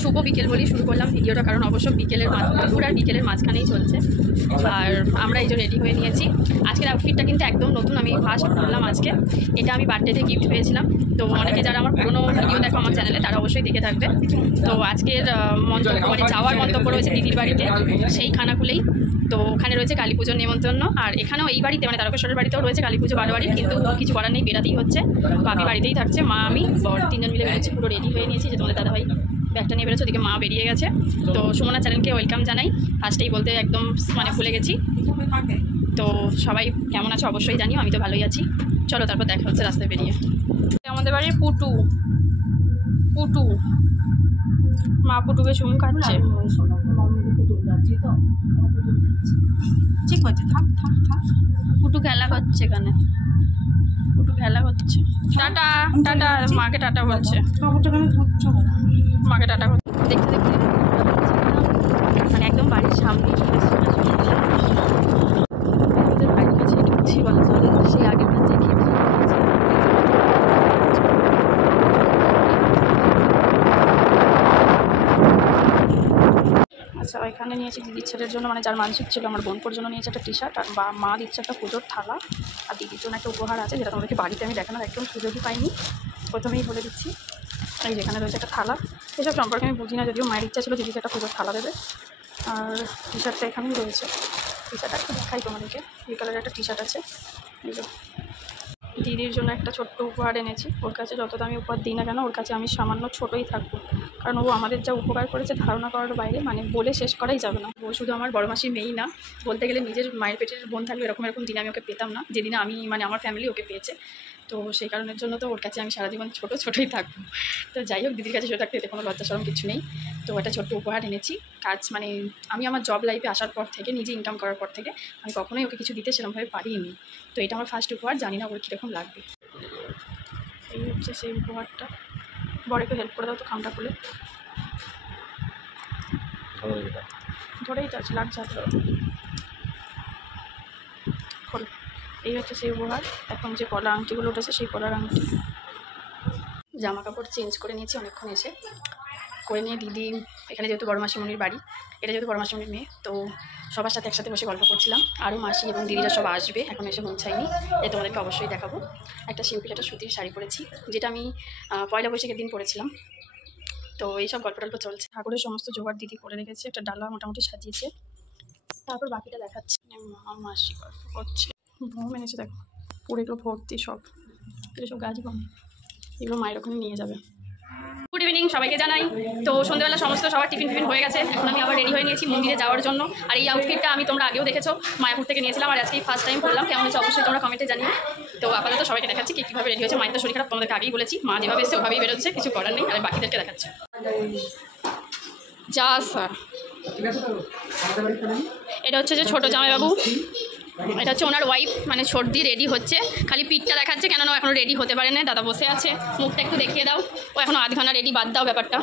শুভ বিকেল বলেই শুরু করলাম ভিডিওটা, কারণ অবশ্য বিকেলের দুপুর আর বিকেলের মাঝখানেই চলছে। আর আমরা এই যে রেডি হয়ে নিয়েছি। আজকের আউটফিটটা কিন্তু একদম নতুন, আমি ফার্স্ট করলাম আজকে। এটা আমি বার্থডেতে গিফট পেয়েছিলাম। তো অনেকে যারা আমার পুরোনো ভিডিও দেখো আমার চ্যানেলে তারা অবশ্যই দেখে থাকবে। তো আজকের মন্তব্য মানে যাওয়ার মন্তব্য রয়েছে দিদির বাড়িতে, সেই খানাকুলেই। তো ওখানে রয়েছে কালী পুজোর নিমন্ত্রণ, আর এখানেও এই বাড়িতে মানে তারকেশ্বরের বাড়িতেও রয়েছে কালী পুজো বারোয়ারি, কিন্তু কিছু করার নেই, বেরাতেই হচ্ছে। বাপি বাড়িতেই থাকছে, মা আমি বর তিনজন মিলে বেরোচ্ছি। পুরো রেডি হয়ে নিয়েছি, যে তোমাদের দাদাভাই ব্যাগটা নিয়ে বেরোচ্ছে, ওদিকে মা বেরিয়ে গেছে। তো সুমনা চ্যানেলকে ওয়েলকাম জানাই, ফার্স্টেই বলতে একদম মানে ভুলে গেছি। তো সবাই কেমন আছো অবশ্যই জানিও, আমি তো ভালোই আছি। চলো তারপর দেখা হচ্ছে রাস্তায় বেরিয়ে। আমাদের বাড়ির পুটু পুটু মা পুটুকে চুমু খাচ্ছে। ঠিক আছে, থাক থাক থাক। পুটু খেলা করছে এখানে, পুটু খেলা করছে। টাটা টাটা, মাকে টাটা বলছে, মাকে টাটা করছে। দেখতে দেখতে মানে একদম বাড়ির সামনে চলে এসেছে। আমাদের বাড়ির কাছে ঢুকছি বলা চলে, সেই আগের কাছে আচ্ছা, এখানে নিয়েছি দিদির ছেলের জন্য, মানে যার মানসিক ছিল আমার বোনপোর জন্য নিয়েছে একটা টি শার্ট, আর মা দিচ্ছে একটা পুজোর থালা, আর দিদির জন্য একটা উপহার আছে যেটা তোমাদেরকে বাড়িতে আমি দেখানোর একদম সুযোগই পাইনি, প্রথমেই বলে দিচ্ছি। এই যেখানে রয়েছে একটা থালা, এসব সম্পর্কে আমি বুঝি না, যদিও মায়ের ইচ্ছা ছিল দিদিকে একটা পুজোর থালা দেবে। আর টি শার্টটা এখানেই রয়েছে, টি শার্টটা একটু দেখাই তোমাদেরকে। এই কালারের একটা টি শার্ট আছে। এই যে দিদির জন্য একটা ছোট্ট উপহার এনেছি। ওর কাছে যতটা আমি উপহার দিই না কেন, ওর কাছে আমি সামান্য ছোটোই থাকবো, কারণ ও আমাদের যা উপকার করেছে ধারণা করার বাইরে, মানে বলে শেষ করাই যাবে না। ও শুধু আমার বড় মাসির মেয়েই না, বলতে গেলে নিজের মায়ের পেটের বোন থাকলে এরকম দিনে আমি ওকে পেতাম না, যেদিনে আমি মানে আমার ফ্যামিলি ওকে পেয়েছে। তো সেই কারণের জন্য তো ওর কাছে আমি সারা জীবন ছোটোই থাকবো। তো যাই হোক, দিদির কাছে ছোটো থাকতে এতে কোনো লজ্জা শরম কিছু নেই। তো একটা ছোট্ট উপহার এনেছি। কাজ মানে আমি আমার জব লাইফে আসার পর থেকে, নিজে ইনকাম করার পর থেকে আমি কখনোই ওকে কিছু দিতে সেরকমভাবে পারিনি। তো এটা আমার ফার্স্ট উপহার, জানি না ওর কীরকম লাগবে। এই হচ্ছে সেই উপহারটা। বড় একটু হেল্প করে দাও তো খামটা খুলে। ধরেই তো আছে, লাগছে হাতে। খোল। এই হচ্ছে সেই উপহার। এখন যে কলা আংটিগুলো উঠেছে সেই কলার আংটি। জামা কাপড় চেঞ্জ করে নিয়েছি অনেকক্ষণ এসে, করে নিয়ে দিদি এখানে যেহেতু বড় মাসিমণির বাড়ি, এটা যেহেতু বড় মাসিমণির মেয়ে, তো সবার সাথে একসাথে বসে গল্প করছিলাম। আরও মাসি এবং দিদিরা সব আসবে, এখন এসে পৌঁছায়নি, এ তোমাদেরকে অবশ্যই দেখাবো। একটা সিম্পল একটা সুতির শাড়ি পরেছি, যেটা আমি পয়লা বৈশাখের দিন পরেছিলাম। তো এইসব গল্প টল্প চলছে। ঠাকুরের সমস্ত জোগাড় দিদি করে রেখেছে, একটা ডালা মোটামুটি সাজিয়েছে। তারপর বাকিটা দেখাচ্ছে। মাসি গল্প করছে, বম এনেছে দেখো, পুরো এগুলো ভর্তি সব, এগুলো সব গাছ বম, এগুলো মায়ের ওখানে নিয়ে যাবে। গুড ইভিনিং সবাইকে জানাই। তো সন্ধ্যাবেলা সমস্ত সবার টিফিন হয়ে গেছে, এখন আমি আবার রেডি হয়ে নিয়েছি মন্দিরে যাওয়ার জন্য। আর এই আউটফিটটা আমি তোমরা আগেও দেখেছো, মায়াপুর থেকে নিয়েছিলাম, আর আজকে ফার্স্ট টাইম করলাম। কেমন হচ্ছে অবশ্যই তোমরা কমেন্টে জানিও। তো আপাতত সবাইকে দেখাচ্ছি কীভাবে রেডি হয়েছে। মায়ের তো শরীর খারাপ, তোমাদেরকে আগেই বলেছি, মা যেভাবে এসে ওভাবেই বেরোচ্ছে, কিছু করার নেই। আর বাকিদেরকে দেখাচ্ছে। যা স্যার, এটা হচ্ছে যে ছোটো জামাইবাবু, এটা হচ্ছে ওনার ওয়াইফ, মানে সর্দি রেডি হচ্ছে, খালি পিঠটা দেখাচ্ছে, কেননা এখনও রেডি হতে পারে না। দাদা বসে আছে, মুখটা একটু দেখিয়ে দাও, ও এখনও আধ ঘন্টা রেডি, বাদ দাও ব্যাপারটা।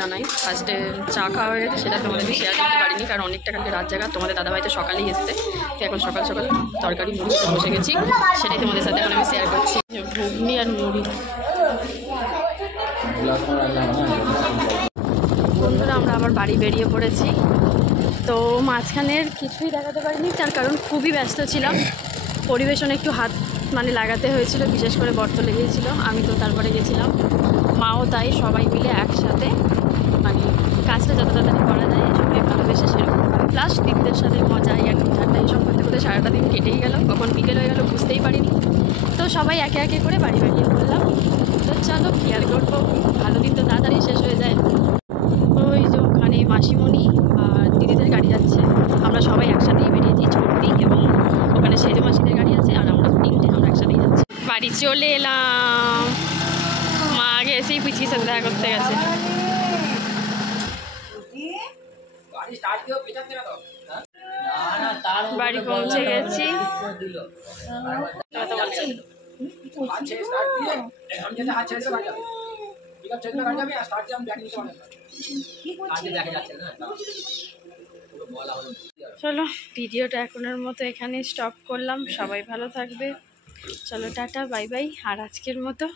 জানাই। ফার্স্টে চা খাওয়া হয়ে গেছে, সেটা তোমাদেরকে শেয়ার করতে পারিনি কারণ অনেকটা কালকে রাত জায়গা। তোমাদের দাদাভাই তো সকালেই এসছে, তো এখন সকাল সকাল তরকারি মুড়ি বসে গেছি, সেটাই তোমাদের সাথে এখন আমি শেয়ার করছি। ঘুগনি আর মুড়ি। বন্ধুরা আমরা আবার বাড়ি বেরিয়ে পড়েছি। তো মাঝখানের কিছুই দেখাতে পারিনি, তার কারণ খুবই ব্যস্ত ছিলাম। পরিবেশনে একটু হাত লাগাতে হয়েছিল, বিশেষ করে বর্ত লেগেছিল। আমি তো তারপরে গেছিলাম, মাও তাই, সবাই মিলে একসাথে কাজটা যত তাড়াতাড়ি করা যায় সবাই ভালোবেসে সেরকম। প্লাস দিদিদের সাথে মজা একটু ঠান্ডা এইসব করতে করতে সারাটা দিন কেটেই গেল, কখন বিকেল হয়ে গেল বুঝতেই পারিনি। তো সবাই একে একে করে বাড়ি বেরিয়ে পড়লাম। তো চলো কী আর করবো, ভালো দিন তো তাড়াতাড়ি শেষ হয়ে যায়। ওই যে ওখানে মাসিমণি আর দিদিদের গাড়ি যাচ্ছে, আমরা সবাই একসাথেই বেরিয়েছি। ছোট্টি এবং ওখানে সেজে মাসিদের গাড়ি আছে, আর আমরা তিনটে আমরা একসাথেই যাচ্ছি। বাড়ি চলে এলাম, মা আগে এসেই পিছিয়ে সাথে দেখা করতে গেছে। বাড়ি পৌঁছে গেছি। চলো ভিডিওটা এখনের মতো এখানে স্টপ করলাম। সবাই ভালো থাকবে, চলো টাটা বাই বাই। আর আজকের মতো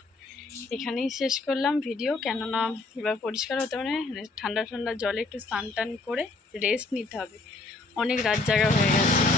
এখানেই শেষ করলাম ভিডিও, কেননা এবার পরিষ্কার হতে মানে ঠান্ডা ঠান্ডা জলে একটু স্নান টান করে রেস্ট নিতে হবে, অনেক রাত জাগা হয়ে গেছে।